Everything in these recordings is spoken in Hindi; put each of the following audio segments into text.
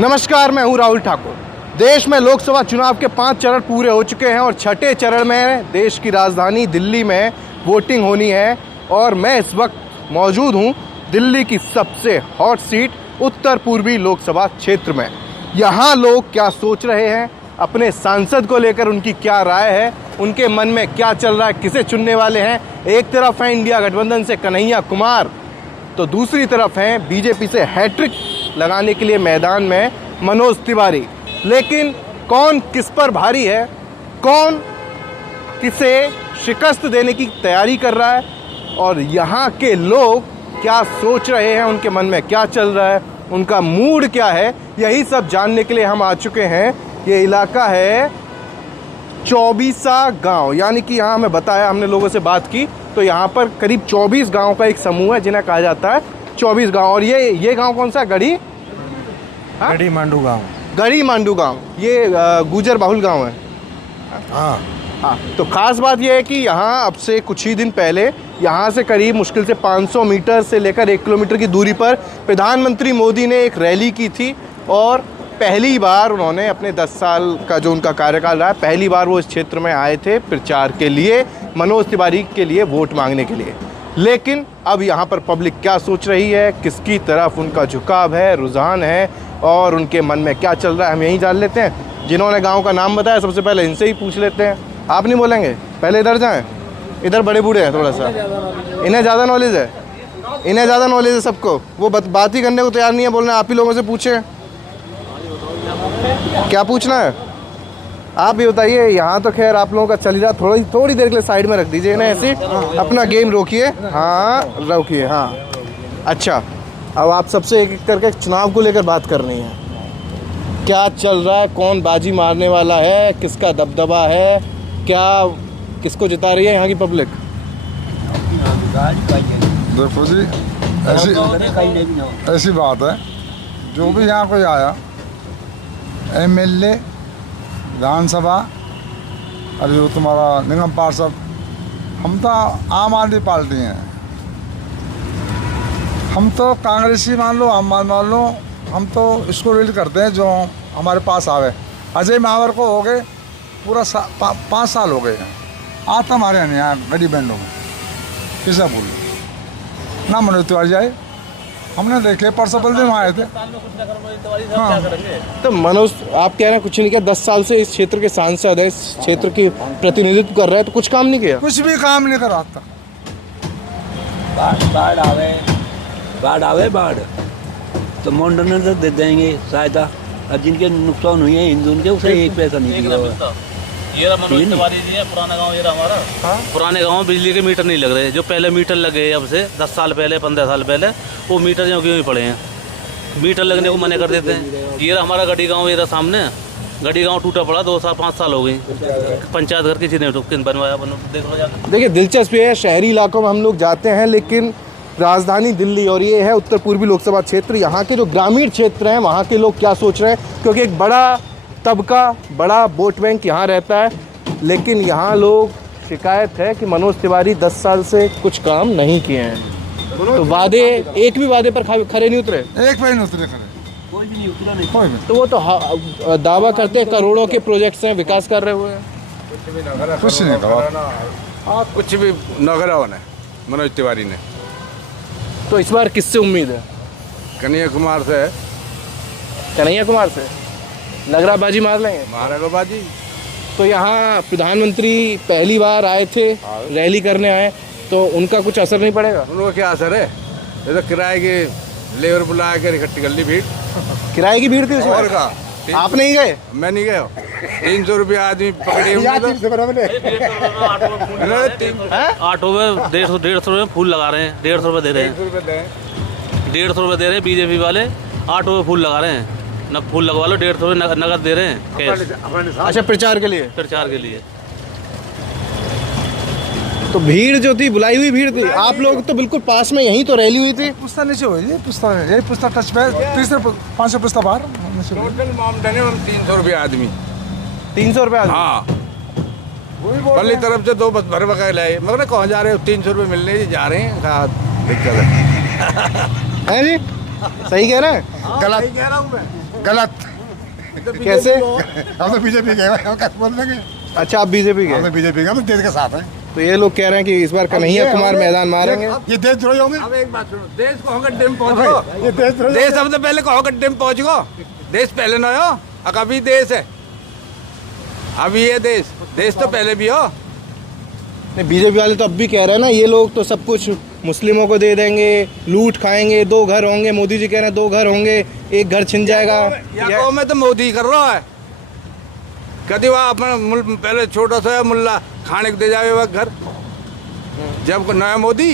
नमस्कार, मैं हूं राहुल ठाकुर। देश में लोकसभा चुनाव के 5 चरण पूरे हो चुके हैं और छठे चरण में देश की राजधानी दिल्ली में वोटिंग होनी है। और मैं इस वक्त मौजूद हूं दिल्ली की सबसे हॉट सीट उत्तर पूर्वी लोकसभा क्षेत्र में। यहां लोग क्या सोच रहे हैं, अपने सांसद को लेकर उनकी क्या राय है, उनके मन में क्या चल रहा है, किसे चुनने वाले हैं। एक तरफ है इंडिया गठबंधन से कन्हैया कुमार, तो दूसरी तरफ है बीजेपी से हैट्रिक लगाने के लिए मैदान में मनोज तिवारी। लेकिन कौन किस पर भारी है, कौन किसे शिकस्त देने की तैयारी कर रहा है और यहाँ के लोग क्या सोच रहे हैं, उनके मन में क्या चल रहा है, उनका मूड क्या है, यही सब जानने के लिए हम आ चुके हैं। ये इलाका है चौबीसा गांव, यानी कि यहाँ हमें बताया, हमने लोगों से बात की तो यहाँ पर करीब 24 गांव का एक समूह है जिन्हें कहा जाता है 24 गांव। और ये गांव कौन सा है? गढ़ी मांडू गांव। गढ़ी मांडू गांव, ये गुजर बाहुल गांव है। हाँ, तो खास बात यह है कि यहाँ अब से कुछ ही दिन पहले यहाँ से करीब मुश्किल से 500 मीटर से लेकर 1 किलोमीटर की दूरी पर प्रधानमंत्री मोदी ने एक रैली की थी। और पहली बार उन्होंने अपने 10 साल का जो उनका कार्यकाल रहा है, पहली बार वो इस क्षेत्र में आए थे प्रचार के लिए, मनोज तिवारी के लिए वोट मांगने के लिए। लेकिन अब यहाँ पर पब्लिक क्या सोच रही है, किसकी तरफ उनका झुकाव है, रुझान है और उनके मन में क्या चल रहा है, हम यहीं जान लेते हैं। जिन्होंने गांव का नाम बताया सबसे पहले इनसे ही पूछ लेते हैं। आप नहीं बोलेंगे? पहले इधर जाएं, इधर बड़े बूढ़े हैं, थोड़ा सा इन्हें ज़्यादा नॉलेज है, इन्हें ज़्यादा नॉलेज है सबको। वो बात ही करने को तैयार नहीं है, बोलना आप ही लोगों से पूछें। क्या पूछना है आप भी बताइए। यहाँ तो खैर आप लोगों का चल रहा, थोड़ी देर के लिए साइड में रख दीजिए ना, ऐसे अपना गेम रोकिए। हाँ रोकिए, हाँ। अच्छा, अब आप सबसे एक एक करके चुनाव को लेकर बात करनी है। क्या चल रहा है, कौन बाजी मारने वाला है, किसका दबदबा है, क्या किसको जिता रही है यहाँ की पब्लिक? देखो जी, ऐसी बात है, जो भी यहाँ कोई आया, एमएलए, विधानसभा और जो तुम्हारा निगम पार्षद, हम तो आम आदमी पार्टी हैं। हम तो कांग्रेसी मान लो, हम मान लो, हम तो इसको रील करते हैं जो हमारे पास आवे। अजय महावर को हो गए पूरा 5 साल हो गए हैं, आज तो हमारे यहाँ गड़ी बैंडों में किसा बोल ना मनोज तिवारी जाए, हमने देखे परसों बल्दे में आए थे। हाँ। तो मनोज, आप कह रहे हैं कुछ नहीं किया, 10 साल से इस क्षेत्र के सांसद है, इस क्षेत्र की प्रतिनिधित्व कर रहे हैं, तो कुछ काम नहीं किया? कुछ भी काम नहीं करा था। बाढ़ तो मंडल से दे देंगे सहायता, और जिनके नुकसान हुए हैं हिंदू उनके, उसे एक पैसा नहीं दिया। ये मनोज तिवारी जी है, पुराना गांव ये हमारा। पुराने गांव में बिजली के मीटर नहीं लग रहे, जो पहले मीटर लगे अब से 10 साल पहले, 15 साल पहले, वो मीटर जो क्यों ही पड़े हैं, मीटर लगने को मना कर देते हैं। ये हमारा गढ़ी गांव, ये सामने गढ़ी गांव टूटा पड़ा, 5 साल हो गई। पंचायत घर किसी ने बनवाया, देख लो जाकर। देखिए, दिलचस्प है, शहरी इलाकों में हम लोग जाते हैं, लेकिन राजधानी दिल्ली और ये है उत्तर पूर्वी लोकसभा क्षेत्र, यहाँ के जो ग्रामीण क्षेत्र हैं वहाँ के लोग क्या सोच रहे हैं, क्योंकि एक बड़ा तबका, बड़ा वोट बैंक यहाँ रहता है। लेकिन यहाँ लोग शिकायत है कि मनोज तिवारी 10 साल से कुछ काम नहीं किए हैं, तो वादे, एक भी वादे पर खरे नहीं उतरे। एक भी नहीं उतरे खरे, कोई भी नहीं उतरा, नहीं कोई भी। तो वो तो दावा करते हैं करोड़ों के प्रोजेक्ट्स हैं, विकास कर रहे हुए हैं, कुछ नहीं करा। कुछ भी नगरा होना मनोज तिवारी ने। तो इस बार किससे उम्मीद है? कन्हैया कुमार से। कन्हैया कुमार से लग रहा बाजी मार लेंगे? मारेगा बाजी। तो यहाँ प्रधानमंत्री पहली बार आए थे, रैली करने आए, तो उनका कुछ असर नहीं पड़ेगा? उनका क्या असर है, ये तो किराए की लेबर बुला के इकट्ठी कर ली भीड़। किराए की भीड़ थी और का आप नहीं गए? मैं नहीं गया। 300 रुपया आदमी पकड़े हुए। ऑटो में 150 रुपये फूल लगा रहे हैं, 150 रुपये दे रहे हैं, 150 रुपये दे रहे हैं बीजेपी वाले। ऑटो में फूल लगा रहे हैं, न फूल लगवा लो, 150 रुपये नगद दे रहे हैं कैश। अच्छा, प्रचार के लिए? प्रचार के लिए। तो भीड़ जो थी, बुलाई हुई भीड़ थी। आप लोग तो बिल्कुल पास में, यहीं तो रैली हुई थी। पुस्ता नीचे हुई, ये पुस्ता टच पे, 500 पुस्ता बाहर। टोटल मामले में 300 रुपया आदमी। 300 रुपये? हाँ, पल्ली तरफ से 2 बस भर भर लाए, मगर कहाँ जा रहे हो? 300 रुपये मिलने जा रहे हैं, कहा दिक्कत है। जी, सही कह रहे हैं? गलत कह रहा हूँ मैं। गलत। कैसे? हम तो बीजेपी के हैं, हम कैसे बोल देंगे? अच्छा, आप बीजेपी हम के? तो बीजेपी के, हम तो देश के साथ हैं। तो ये लोग कह रहे हैं कि इस बार कन्हैया कुमार मैदान मारेंगे। ये देशद्रोही होंगे। अब एक बात सुनो, देश को होगा डिम पहुंचो, ये देशद्रोही देश सबसे पहले को होगा डिम पहुंच गो, देश पहले ना हो, अभी देश है, अभी ये देश तो पहले भी हो। नहीं, बीजेपी वाले तो अब भी कह रहे हैं ना, ये लोग तो सब कुछ मुस्लिमों को दे देंगे, लूट खाएंगे, 2 घर होंगे। मोदी जी कह रहे हैं 2 घर होंगे, 1 घर छिन जाएगा। या में तो मोदी कर रहा है, कभी वहाँ अपना पहले छोटा सा मुल्ला खाने को दे जावे वह घर, जब नया मोदी,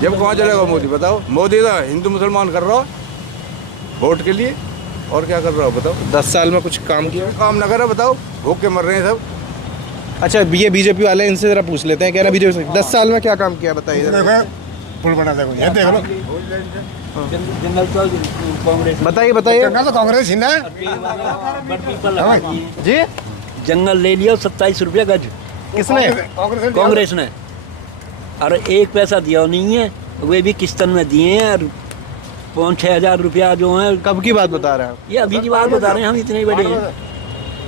जब कहाँ चलेगा मोदी बताओ? मोदी तो हिंदू मुसलमान कर रहा हो वोट के लिए, और क्या कर रहा हो बताओ? 10 साल में कुछ काम किया? काम न करे बताओ, भूख के मर रहे हैं सब। अच्छा, ये बीजेपी वाले हैं, इनसे जरा पूछ लेते हैं। कह रहे हैं बीजेपी 10 साल में क्या काम किया, बताइए जरा। देखो, पुल बना देखो, ये देख लो। जंगल तो कांग्रेस बताइए बताइए जंगल तो कांग्रेस ही ना है। जी। जंगल ले लिया 27 रुपया गज, किसने? कांग्रेस ने। और 1 पैसा दिया नहीं है, वे भी किस्तन में दिए हैं। और 5-6 हज़ार रुपया जो है, कब की बात बता रहे हैं आप? ये अभी की बात बता रहे हैं, हम इतने बड़े हैं।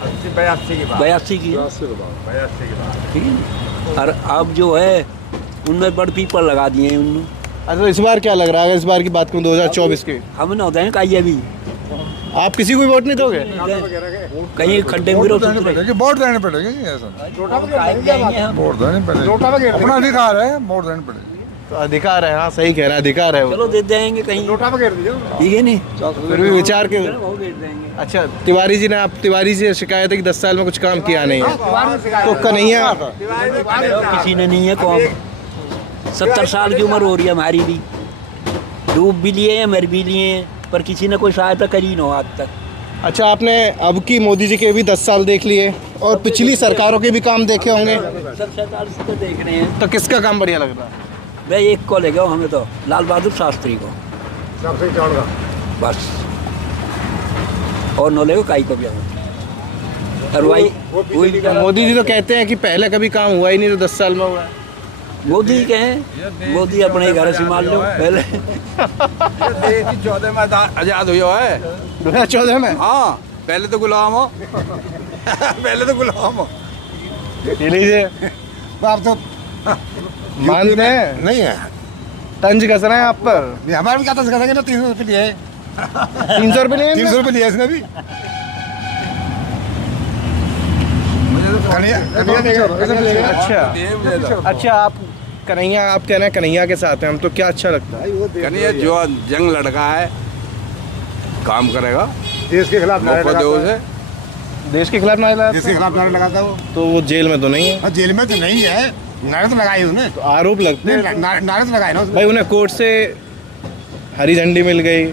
82 की, ठीक है। और अब जो है उनमें बड़ पीपल लगा दिए हैं उन्होंने। अच्छा, इस बार क्या लग रहा है? इस बार की बात करूँ 2024 की, हम न होते हैं कहीं अभी आप किसी को भी वोट नहीं दोगे? कहीं खड्डे में गिरो देनी पड़ेगी, वोट देनी पड़ेगी, ऐसा वोट देनी पड़ेगी, अपना अधिकार है, वोट देनी पड़ेगी। तो अधिकार है, हाँ सही कह रहे हैं, अधिकार है वो। चलो दे देंगे कहीं, ठीक है नहीं, फिर भी विचार के। वो भेज देंगे। अच्छा, तिवारी जी ने, आप तिवारी जी से शिकायत है कि 10 साल में कुछ काम किया नहीं है, तो कन्हैया किसी ने नहीं है कौन। 70 साल की उम्र हो रही है हमारी भी, डूब भी लिए हैं, मर भी लिए हैं, पर किसी ने कोई सहायता करी ना हो आज तक। अच्छा, आपने अब की मोदी जी के भी 10 साल देख लिए और पिछली सरकारों के भी काम देखे होंगे, सब 47 को देख रहे हैं। तो किसका काम बढ़िया लग रहा है? मैं एक को ले गया हूँ, हमें तो लाल बहादुर शास्त्री को बस, और नौले को काई को भी हमें। और वही मोदी जी तो कहते हैं कि पहले कभी काम हुआ ही नहीं, तो 10 साल में हुआ है। मोदी के हैं, मोदी अपने घर से मान लो पहले। 14 में आजाद हुआ है, 2014 में। हाँ पहले तो गुलाम हो पहले तो गुलाम हो। ये लीजिए, आप तो मानते हैं नहीं है, तंज कस रहे हैं आप पर। ये हमारे भी क्या तंज करेंगे ना, 300 रुपये लिए 300 रुपये नहीं है? 300 रुपये लिए इसने भी। अच्छा अच्छा, आप कन्हैया, आप कह रहे हैं कन्हैया के साथ हैं हम, तो क्या अच्छा लगता है? कन्हैया जो जंग लड़का है, काम करेगा, देश के खिलाफ नारे मौका दो लगाता है। उसे। देश के खिलाफ नारे लगाता देश के खिलाफ नारे लगाता है वो। तो वो जेल में तो नहीं है? हाँ, जेल में तो नहीं है, नारे तो लगाए उसने, तो आरोप लगते हैं नारे तो लगाए ना उसने। भाई, उन्हें कोर्ट से हरी झंडी मिल गई,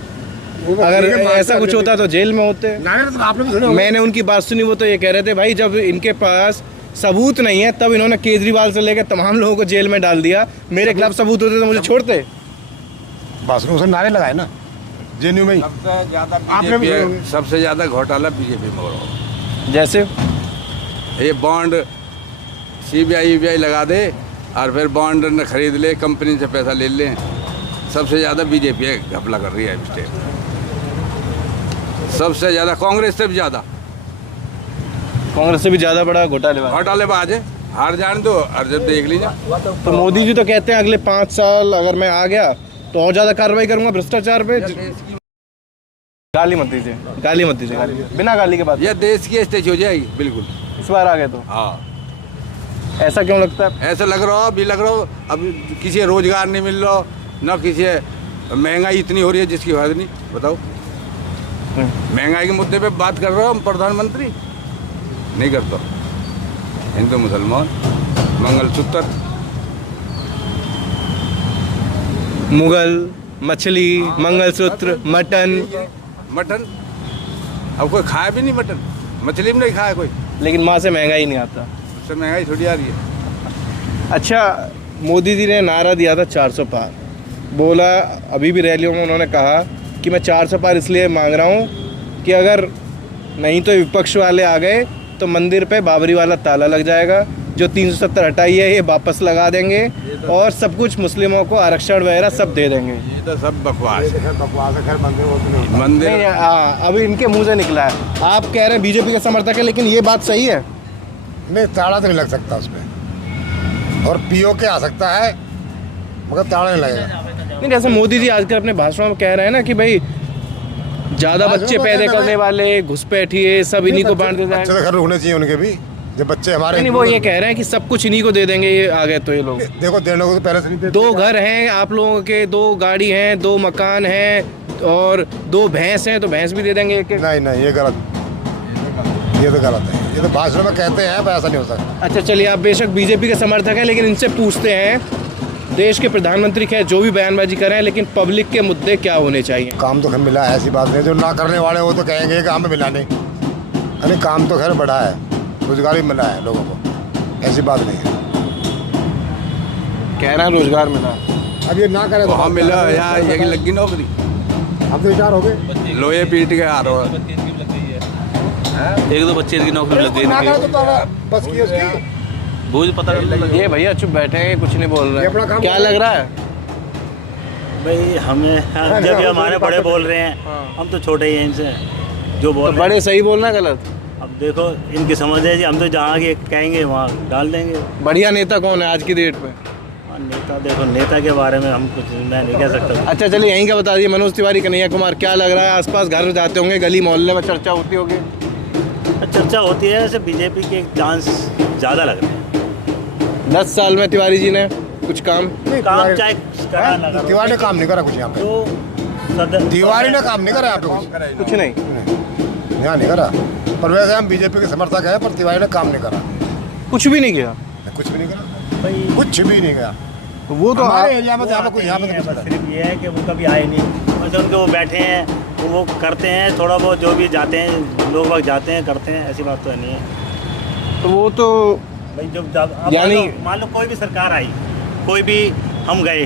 अगर ऐसा कुछ होता तो जेल में होते। नारे तो आपने भी सुने होंगे। मैंने उनकी बात सुनी, वो तो ये कह रहे थे भाई जब इनके पास सबूत नहीं है तब इन्होंने केजरीवाल से लेकर तमाम लोगों को जेल में डाल दिया, मेरे खिलाफ सबूत होते तो मुझे छोड़ते। बस उसने नारे लगाए ना जेएनयू में ही। आपने भी सुने होंगे। सबसे ज्यादा घोटाला बीजेपी में हो रहा है। जैसे ये बॉन्ड CBI लगा दे और फिर बॉन्ड न खरीद ले, कंपनी से पैसा ले लें, सबसे ज़्यादा बीजेपी घपला कर रही है स्टेट, सबसे ज़्यादा, कांग्रेस से भी ज़्यादा, कांग्रेस से भी ज़्यादा बड़ा घोटालेबाज है। हार जाने दो और जब देख लीजिए। तो मोदी जी तो कहते हैं अगले 5 साल अगर मैं आ गया तो और ज़्यादा कार्रवाई करूंगा भ्रष्टाचार पे। गाली मत दीजिए, गाली मत दीजिए, बिना गाली के बात। यह देश की स्टेज हो जाएगी बिल्कुल इस बार आ गए तो। हाँ, ऐसा क्यों लगता है? ऐसा लग रहा हो, अभी लग रहा हो, अब किसी रोजगार नहीं मिल रहा, न किसी, महंगाई इतनी हो रही है जिसकी हद नहीं, बताओ। महंगाई के मुद्दे पे बात कर रहा हूँ, प्रधानमंत्री नहीं करता। हिंदू मुसलमान, मंगलसूत्र, मुगल, मछली, मंगलसूत्र, मटन। अब कोई खाया भी नहीं मटन, मछली भी नहीं खाया कोई, लेकिन माँ से महंगा ही नहीं आता। उससे महंगाई थोड़ी आ रही है। अच्छा, मोदी जी ने नारा दिया था 400 पार, बोला अभी भी रैलियों में उन्होंने कहा कि मैं 400 पार इसलिए मांग रहा हूँ कि अगर नहीं तो विपक्ष वाले आ गए तो मंदिर पे बाबरी वाला ताला लग जाएगा, जो 370 हटाई है ये वापस लगा देंगे और सब कुछ मुस्लिमों को आरक्षण वगैरह सब दे देंगे। ये तो सब बकवास है। बकवास है, खैर मंदिर वो तो नहीं होता। मंदिर नहीं अभी इनके मुंह से निकला है। आप कह रहे हैं बीजेपी के समर्थक है, लेकिन ये बात सही है? नहीं, ताला तो नहीं लग सकता उसमें, और पीओ के आ सकता है मगर ताला नहीं लगेगा। नहीं, जैसे मोदी जी आजकल अपने भाषणों में कह रहे हैं ना कि भाई ज्यादा बच्चे पैदा करने वाले घुसपैठिए सब इन्हीं को बांट दे बच्चे जाएंगे। तो घर होने चाहिए उनके भी, जब बच्चे हमारे। नहीं, वो ये कह रहे हैं कि सब कुछ इन्हीं को दे देंगे ये आ गए तो ये लोग। देखो, देने को तो पहले से नहीं देते। 2 घर हैं आप लोगों के, 2 गाड़ी हैं, 2 मकान हैं और 2 भैंस हैं, तो भैंस भी दे देंगे एक एक। नहीं नहीं, ये गलत, ये तो गलत है। ये तो भाषण में कहते हैं, पर ऐसा नहीं हो सकता। अच्छा चलिए, आप बेशक बीजेपी के समर्थक हैं, लेकिन इनसे पूछते हैं, देश के प्रधानमंत्री खैर जो भी बयानबाजी कर रहे हैं, लेकिन पब्लिक के मुद्दे क्या होने चाहिए? काम तो खैर मिला है, ऐसी बात नहीं। जो ना करने वाले वो तो कहेंगे कि हमें मिला नहीं। अरे काम तो खैर बढ़ा है, रोजगार भी मिला है लोगों को, ऐसी बात नहीं है। कह रहा है रोजगार मिला। अब ये ना करे तो वहाँ मिला यहाँ ये लगी नौकरी, अब तो 4 हो गए। लोहे पीट के आ रहा है। 1-2 बच्चे की नौकरी लग गई ना करे इनकी। तो बस की उसकी। वो पता नहीं। ये भैया चुप बैठे हैं, कुछ नहीं बोल ये अपना रहे। काम क्या कर रहे लग रहा है? भाई हमें जब ये हमारे बड़े बोल रहे हैं, हम तो छोटे ही हैं इनसे, जो बोल तो रहे बड़े सही बोलना गलत? हैं। अब देखो इनकी समझ है जी, हम तो जहाँ के कहेंगे वहाँ डाल देंगे। बढ़िया नेता कौन है आज की डेट पे? और नेता, देखो नेता के बारे में हम कुछ मैं नहीं कह सकता। अच्छा चलिए, यहीं का बता दिए। मनोज तिवारी, कन्हैया कुमार, क्या लग रहा है? आसपास घर जाते होंगे, गली मोहल्ले में चर्चा होती होगी। चर्चा होती है, वैसे बीजेपी के चांस ज़्यादा लग रहे हैं। 10 साल में तिवारी जी ने कुछ काम? काम चाहे करा ना करा, तिवारी ने काम नहीं करा कुछ यहाँ पे। जो सदन तिवारी ने काम नहीं करा यहाँ पे कुछ, कुछ नहीं। यहाँ नहीं करा। पर वैसे हम बीजेपी के समर्थक है, पर तिवारी ने काम नहीं करा, कुछ भी नहीं किया। कुछ भी नहीं करा, भाई कुछ भी नहीं करा। वो तो हमारे एरिया में तो यहाँ पे कुछ, यहाँ पे नहीं तो है, कुछ बस करा। सिर्फ ये है कि वो कभी आए नहीं, बस उनके वो बैठे हैं, वो करते हैं थोड़ा बहुत, जो भी जाते हैं लोग वक्त जाते हैं करते हैं, ऐसी बात तो नहीं है। तो वो तो भाई जब अब यानी- मान लो कोई भी सरकार आई, कोई भी हम गए,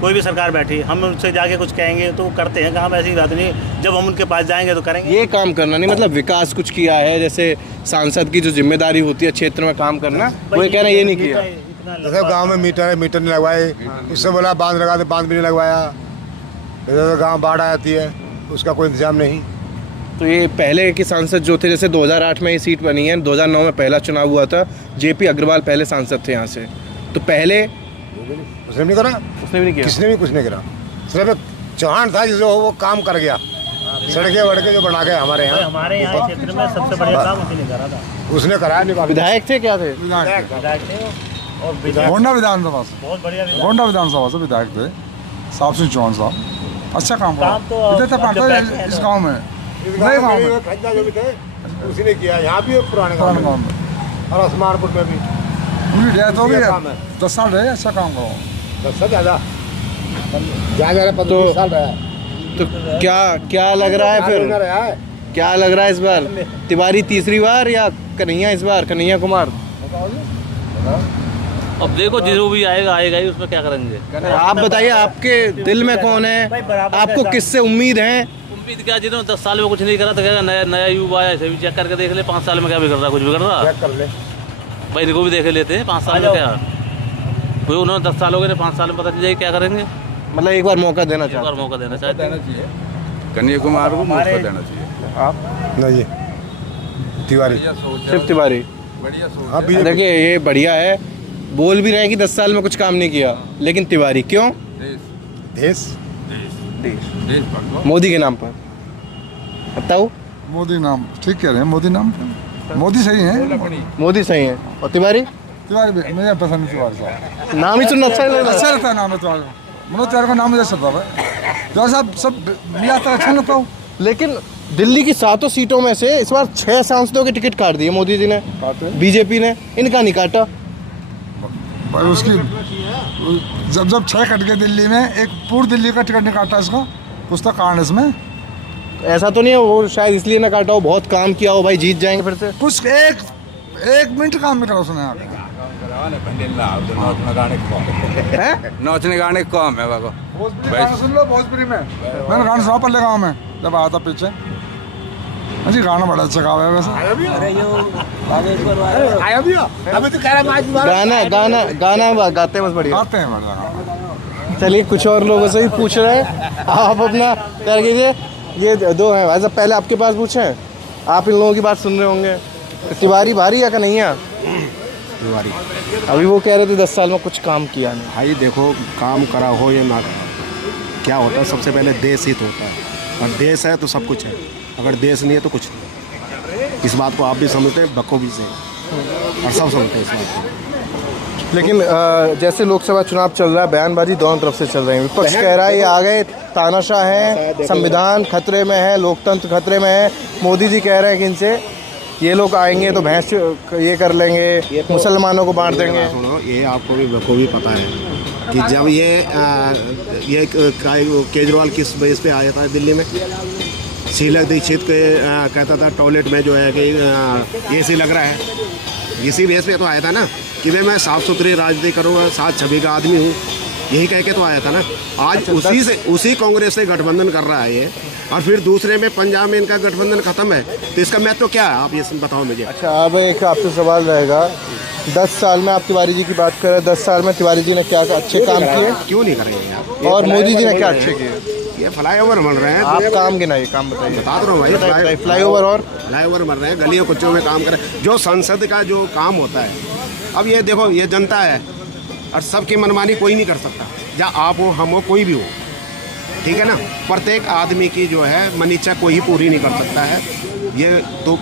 कोई भी सरकार बैठी, हम उनसे जाके कुछ कहेंगे तो वो करते हैं काम, ऐसी बात नहीं। जब हम उनके पास जाएंगे तो करेंगे। ये काम करना नहीं, मतलब विकास कुछ किया है, जैसे सांसद की जो जिम्मेदारी होती है क्षेत्र में काम करना, वो ये कहना ये नहीं किया। इतना जैसे गांव में मीटर है, मीटर नहीं लगवाए, उससे बोला बांध लगा दे, बांध भी नहीं लगवाया। जैसे गांव बाढ़ आ जाती है, उसका कोई इंतजाम नहीं। तो ये पहले के सांसद जो थे, जैसे 2008 में ये सीट बनी है, 2009 में पहला चुनाव हुआ था, जेपी अग्रवाल पहले सांसद थे यहाँ से, तो पहले उसने भी नहीं करा, उसने भी नहीं किया। किसने भी कुछ नहीं करा। सिर्फ एक चौहान था जो वो काम कर गया, सड़कें वड़के जो बना गए हमारे यहाँ। हमारे यहाँ क्षेत्र में सबसे बढ़िया काम उसने करा था। उसने कराया नहीं। विधायक थे क्या थे? विधायक थे और विधायक गोंडा विधानसभा से, बहुत बढ़िया विधायक। गोंडा विधानसभा से विधायक थे साहब सिंह चौहान साहब। अच्छा काम करा। काम तो इधर तक अब जब आता बैठे हैं इस तो- गाँव में, नए गाँव में, जो भी थे उसी किया, यहाँ भी पुराने पुराने गाँव में में। और असमानपुर में भी उनकी डेथ हो गई बढ़िया है, काम है। 10 साल रहे, अच्छा काम करो। 10 से ज़्यादा, ज़्यादा 15 साल रहा है। तो क्या लग रहा है फिर? रहा है। क्या लग रहा है इस बार? तिवारी तीसरी बार या कन्हैया इस बार, कन्हैया कुमार? अब देखो जो भी आएगा आएगा ही, उसमें क्या करेंगे। आप बताइए, आपके दिल में कौन है? आपको किससे उम्मीद है? उम्मीद क्या, जिन्होंने 10 साल में कुछ नहीं करा तो क्या नया नया युवा आया, इसे भी चेक करके देख ले 5 साल में क्या बिगड़ रहा, कुछ बिगड़ रहा। चेक कर ले। भाई इनको भी देख लेते हैं 5 साल में क्या। कोई उन्होंने 10 साल हो गए, 5 साल में पता चल जाए क्या करेंगे। मतलब एक बार मौका देना एक बार चाहते मौका देना चाहते हैं। कन्हैया कुमार को मौका देना चाहिए। हैं आप? नहीं, तिवारी। सिर्फ तिवारी? हाँ, बीजेपी। देखिए ये बढ़िया है, बोल भी रहे हैं कि 10 साल में कुछ काम नहीं किया, लेकिन तिवारी क्यों? देश मोदी के नाम पर। बताओ। मोदी नाम ठीक कह रहे हैं, मोदी नाम मोदी सही है। मोदी सही है। और तिवारी? तिवारी भी मुझे पसंद है, तिवारी साहब नाम ही सुनना अच्छा नहीं लग अच्छा रहा। लगता है नाम है तिवारी। मनोज तिवारी का नाम मुझे अच्छा लगता है, जो साहब सब मिला तो अच्छा लगता हूँ। लेकिन दिल्ली की 7 सीटों में से इस बार 6 सांसदों के टिकट काट दिए मोदी जी ने, बीजेपी ने, इनका नहीं काटा। भाई उसकी जब 6 कट गए दिल्ली में, एक पूर्व दिल्ली का टिकट नहीं काटा इसका, कुछ तो कारण है इसमें। ऐसा तो नहीं है वो शायद इसलिए ना काटा हो, बहुत काम किया हो भाई, जीत जाएंगे फिर से। कुछ एक मिनट काम नहीं करा उसने यहाँ पे। हैं? नाचने गाने का काम है बाबा। भोजपुरी गाना सुन लो, भोजपुरी में मैंने गाना सुना पल्ले गाँव में जब आया था पीछे। जी गाना बड़ा अच्छा गावा है वैसे। अरे यो बागेश्वर वाला गाना गाना गाना गाते हैं बस बढ़िया। गाते हैं बढ़िया। चलिए कुछ और लोगों से भी पूछ रहे हैं, आप अपना कर कीजिए। ये दो हैं भाई साहब, पहले आपके पास पूछें, आप इन लोगों की बात सुन रहे होंगे। तिवारी भारी या कन्हैया? तिवारी। अभी वो कह रहे थे 10 साल में कुछ काम किया नहीं। भाई देखो, काम करा हो या ना करा, क्या होता है सबसे पहले देश हित होता है, और देश है तो सब कुछ है, अगर देश नहीं है तो कुछ नहीं। इस बात को आप भी समझते हैं, बखूबी से, और सब समझते हैं इस बात को। लेकिन जैसे लोकसभा चुनाव चल रहा है, बयानबाजी दोनों तरफ से चल रही है। विपक्ष कह रहा है ये आ गए तानाशाह है, संविधान खतरे में है, लोकतंत्र खतरे में है। मोदी जी कह रहे हैं कि इनसे ये लोग आएंगे तो भैंस ये कर लेंगे, मुसलमानों को बांट देंगे। सुनो, ये आपको भी बखूबी पता है कि जब ये केजरीवाल किस बेस पे आया था दिल्ली में, शीला दीक्षित के कहता था टॉयलेट में जो है कि एसी लग रहा है, इसी बेस पे तो आया था ना कि भाई मैं साफ़ सुथरी राजनीति करूँगा, साथ छवि का आदमी हूँ, यही कह के तो आया था ना। आज उसी कांग्रेस से गठबंधन कर रहा है ये, और फिर दूसरे में पंजाब में इनका गठबंधन खत्म है, तो इसका महत्व तो क्या है, आप ये बताओ मुझे। अच्छा, अब एक आपसे सवाल रहेगा, 10 साल में आप तिवारी जी की बात कर रहे हैं, 10 साल में तिवारी जी ने क्या अच्छे काम किए? क्यों नहीं करेंगे यार? और मोदी जी ने क्या अच्छे किए? ये फ्लाईओवर बन रहे हैं, आप काम गिनाइए, काम बताइए। बता दो भाई, फ्लाईओवर और फ्लाईओवर बन रहे हैं, गलियों कुच्चों में काम कर रहे हैं, जो संसद का जो काम होता है। अब ये देखो, ये जनता है और सबकी मनमानी कोई नहीं कर सकता, या आप हो, हम हो, कोई भी हो, ठीक है ना। प्रत्येक आदमी की जो है मनीचा कोई ही पूरी नहीं कर सकता है, ये तो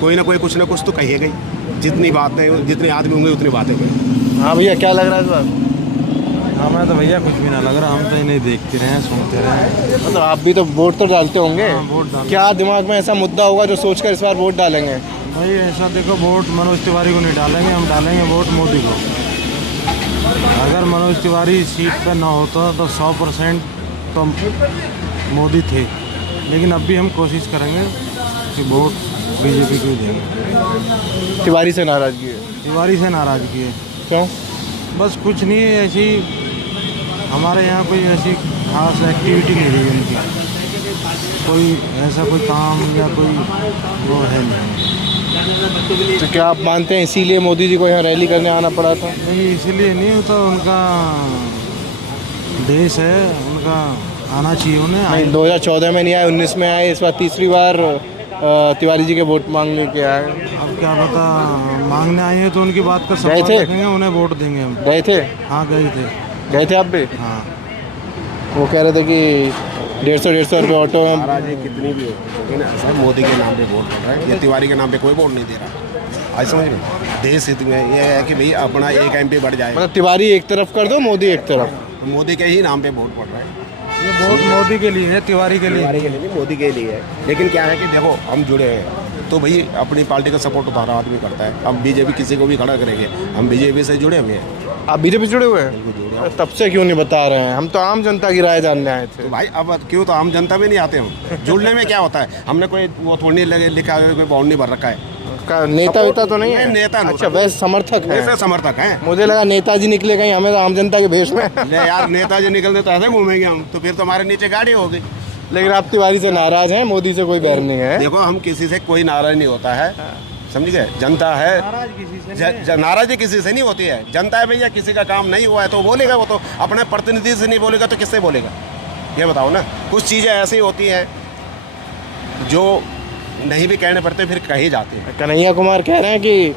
कोई ना कोई कुछ ना कुछ तो कहिएगा ही। जितनी बातें, जितने आदमी होंगे उतनी बातें करें। हाँ भैया, क्या लग रहा है इस बार? हमें तो भैया कुछ भी ना लग रहा, हम तो इन्हें देखते रहे, सुनते रहे। मतलब आप भी तो वोट तो डालते होंगे। वोट डालते। क्या दिमाग में ऐसा मुद्दा होगा जो सोचकर इस बार वोट डालेंगे? भाई ऐसा देखो, वोट मनोज तिवारी को नहीं डालेंगे, हम डालेंगे वोट मोदी को। अगर मनोज तिवारी सीट पर ना होता तो 100% तो मोदी थे, लेकिन अब भी हम कोशिश करेंगे कि वोट बीजेपी को देंगे। तिवारी से नाराजगी है? तिवारी से नाराजगी है। क्यों? बस कुछ नहीं, ऐसी हमारे यहाँ कोई ऐसी खास एक्टिविटी नहीं रही उनकी, कोई ऐसा कोई काम या कोई वो है नहीं। तो क्या आप मानते हैं इसीलिए मोदी जी को यहाँ रैली करने आना पड़ा था? नहीं, इसीलिए नहीं होता, उनका देश है, उनका आना चाहिए उन्हें। नहीं, 2014 में नहीं आए, 19 में आए, इस बार तीसरी बार तिवारी जी के वोट मांगने के आए। अब क्या पता, मांगने आए हैं तो उनकी बात का गए सम्मान थे? रखेंगे, उन्हें वोट देंगे हम। गए थे? हाँ गए थे। गए थे आप भी? हाँ। वो कह रहे थे कि 150 रुपये ऑटो में। नाराजगी कितनी भी हो, लेकिन ऐसा मोदी के नाम पे वोट पड़ रहा है, ये तिवारी के नाम पे कोई वोट नहीं दे रहा। आज समझ में, देश हित में ये है कि भाई अपना एक MP बढ़ जाए। मतलब तिवारी एक तरफ कर दो, मोदी एक तरफ। तो मोदी के ही नाम पे वोट पड़ रहा है। ये वोट मोदी के लिए है, तिवारी के लिए। तिवारी के लिए नहीं, मोदी के लिए है। लेकिन क्या है कि देखो, हम जुड़े हैं तो भाई अपनी पार्टी का सपोर्ट तो हर आदमी करता है। हम बीजेपी किसी को भी खड़ा करेंगे, हम बीजेपी से जुड़े हुए हैं। आप बीजेपी जुड़े हुए हैं? तब से क्यों नहीं बता रहे हैं? हम तो आम जनता की राय जानने आए थे। तो भाई अब क्यों, तो आम जनता में नहीं आते हम। जुड़ने में क्या होता है, हमने कोई वो थोड़ी लगे लिखा कोई बॉन्ड नहीं भर रखा है। नेता वेता तो नहीं है? नेता अच्छा, वैसे समर्थक है? वैसे समर्थक हैं। मुझे लगा नेताजी निकले कहीं, हमें तो आम जनता के भेष में। ले यार, नेताजी निकलते तो ऐसे घूमेंगे हम, तो फिर तो हमारे नीचे गाड़ी होगी। लेकिन आप तिवारी से नाराज हैं, मोदी से कोई बैर नहीं है? देखो, हम किसी से कोई नाराज नहीं होता है, समझ गए। जनता है, नाराजगी किसी से नहीं होती है। जनता है भैया, किसी का काम नहीं हुआ है तो बोलेगा, वो तो अपने प्रतिनिधि से नहीं बोलेगा तो किससे बोलेगा, ये बताओ ना। कुछ चीज़ें ऐसी होती हैं जो नहीं भी कहने पड़ते, फिर कही जाती है। कन्हैया कुमार कह रहे हैं कि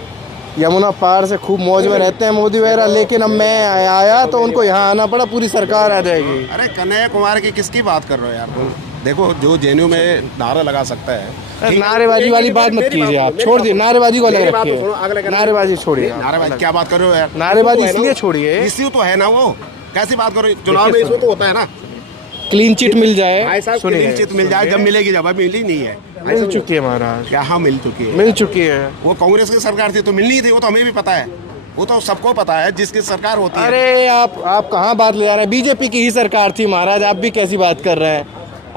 यमुना पार से खूब मौज में रहते हैं मोदी वगैरह, लेकिन अब मैं आया तो उनको यहाँ आना पड़ा, पूरी सरकार आ जाएगी। अरे कन्हैया कुमार की किसकी बात कर रहे हो यार तुम? देखो, जो जेएनयू में नारा लगा सकता है। नारेबाजी वाली बात मत कीजिए, आप छोड़ दीजिए नारेबाजी को, अलग रखिए। नारेबाजी छोड़िए, नारेबाजी क्या बात कर रहे हो यार? नारेबाजी इसलिए छोड़िए, इश्यू तो है ना, वो कैसी बात करो? चुनाव में इशू तो होता है ना, क्लीन चिट मिल जाए। क्लीन चिट मिल जाए, जब मिलेगी, जब अभी मिली नहीं है। मिल चुकी है महाराज। क्या? हाँ, मिल चुकी है, मिल चुकी है। वो कांग्रेस की सरकार थी तो मिलनी थी, वो तो हमें भी पता है, वो तो सबको पता है जिसकी सरकार होती है। अरे आप कहाँ बात ले जा रहे हैं? बीजेपी की ही सरकार थी महाराज, आप भी कैसी बात कर रहे हैं?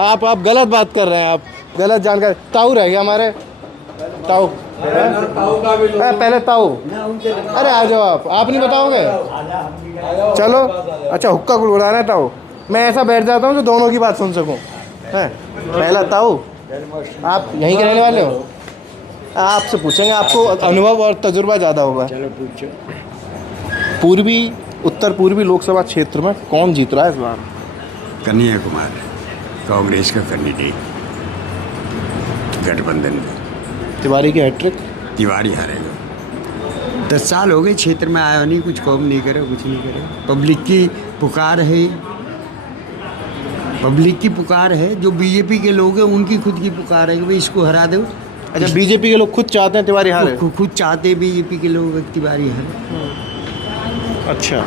आप गलत बात कर रहे हैं, आप गलत जानकारी। ताऊ रह गया हमारे, ताऊ पहले ताऊ। अरे आ जाओ, आप नहीं बताओगे? चलो, अच्छा हुक्का गुड़गुड़ाना है ताऊ। मैं ऐसा बैठ जाता हूँ तो दोनों की बात सुन सकूँ। पहला ताऊ, आप यहीं के रहने वाले हो? आपसे पूछेंगे, आपको अनुभव और तजुर्बा ज़्यादा होगा। चलो पूछो। पूर्वी उत्तर पूर्वी लोकसभा क्षेत्र में कौन जीत रहा है इस बार? कन्हैया कुमार, कांग्रेस का कैंडिडेट, गठबंधन का। तिवारी की हैट्रिक? तिवारी हारेगा। 10 साल हो गए क्षेत्र में आया नहीं, कुछ काम नहीं करे, कुछ नहीं करे। पब्लिक की पुकार है, पब्लिक की पुकार है। जो बीजेपी के लोग हैं उनकी खुद की पुकार है कि भाई इसको हरा दो। अच्छा, बीजेपी के लोग खुद चाहते हैं तिवारी हारे? खुद चाहते हैं बीजेपी के लोग तिवारी हारे। अच्छा,